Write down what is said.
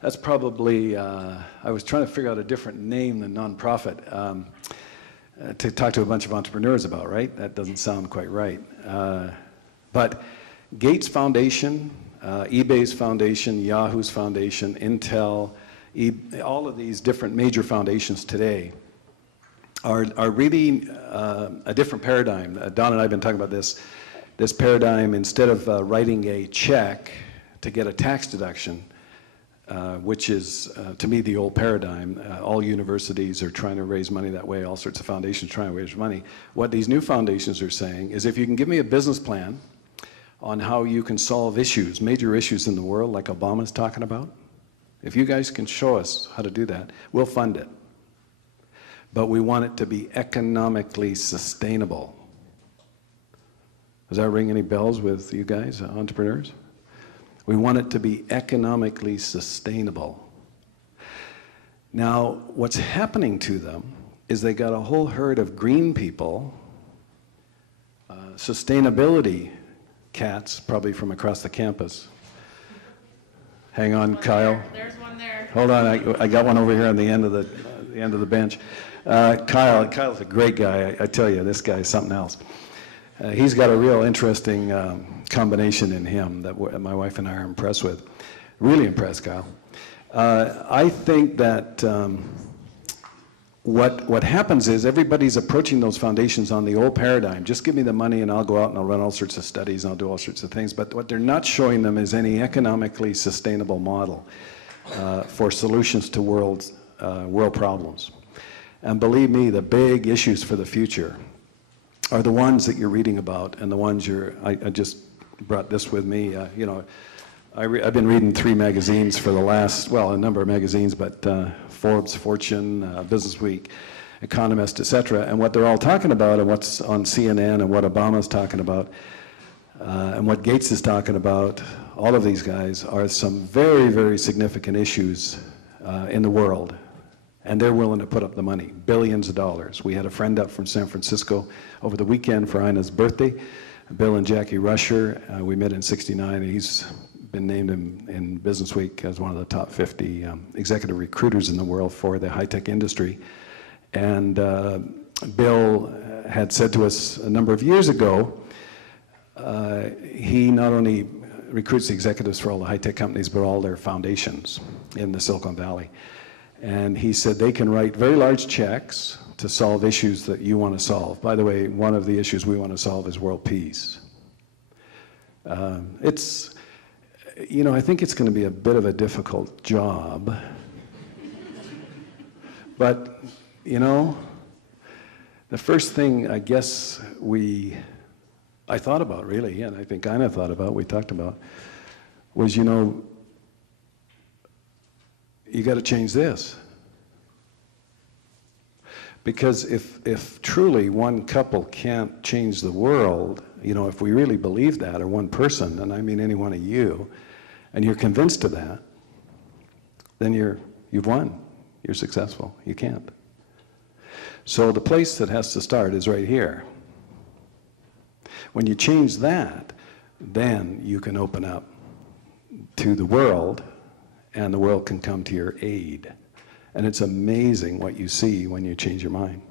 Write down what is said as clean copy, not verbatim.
That's probably, I was trying to figure out a different name than nonprofit to talk to a bunch of entrepreneurs about, right? That doesn't sound quite right. But Gates Foundation, eBay's foundation, Yahoo's foundation, Intel, all of these different major foundations today are really a different paradigm. Don and I have been talking about this paradigm. Instead of writing a check to get a tax deduction, which is, to me, the old paradigm. All universities are trying to raise money that way, all sorts of foundations trying to raise money. What these new foundations are saying is, if you can give me a business plan on how you can solve issues, major issues in the world, like Obama's talking about, if you guys can show us how to do that, we'll fund it. But we want it to be economically sustainable. Does that ring any bells with you guys, entrepreneurs? We want it to be economically sustainable. Now, what's happening to them is they got a whole herd of green people, sustainability cats, probably from across the campus. Hang on, Kyle. There's one there. Hold on, I got one over here on the end of the bench. Kyle's a great guy. I tell you, this guy is something else. He's got a real interesting combination in him that my wife and I are impressed with. Really impressed, Kyle. I think that what happens is everybody's approaching those foundations on the old paradigm. Just give me the money and I'll go out and I'll run all sorts of studies and I'll do all sorts of things. But what they're not showing them is any economically sustainable model for solutions to world problems. And believe me, the big issues for the future are the ones that you're reading about and the ones I just brought this with me. You know, I've been reading 3 magazines for the last, well, a number of magazines, but Forbes, Fortune, Business Week, Economist, etc. And what they're all talking about and what's on CNN and what Obama's talking about and what Gates is talking about, all of these guys are some very, very significant issues in the world. And they're willing to put up the money, billions of dollars. We had a friend up from San Francisco over the weekend for Ina's birthday, Bill and Jackie Rusher. We met in '69. He's been named in Business Week as one of the top 50 executive recruiters in the world for the high-tech industry. And Bill had said to us a number of years ago, he not only recruits the executives for all the high-tech companies, but all their foundations in the Silicon Valley. And he said they can write very large checks to solve issues that you want to solve. By the way, one of the issues we want to solve is world peace. You know, I think it's going to be a bit of a difficult job. But, you know, the first thing I guess I thought about really, and I think Ina thought about, we talked about, was, you know, you got to change this. Because if truly one couple can't change the world, you know, if we really believe that, or one person, and I mean any one of you, and you're convinced of that, then you've won. You're successful. You can't. So the place that has to start is right here. When you change that, then you can open up to the world, and the world can come to your aid. And it's amazing what you see when you change your mind.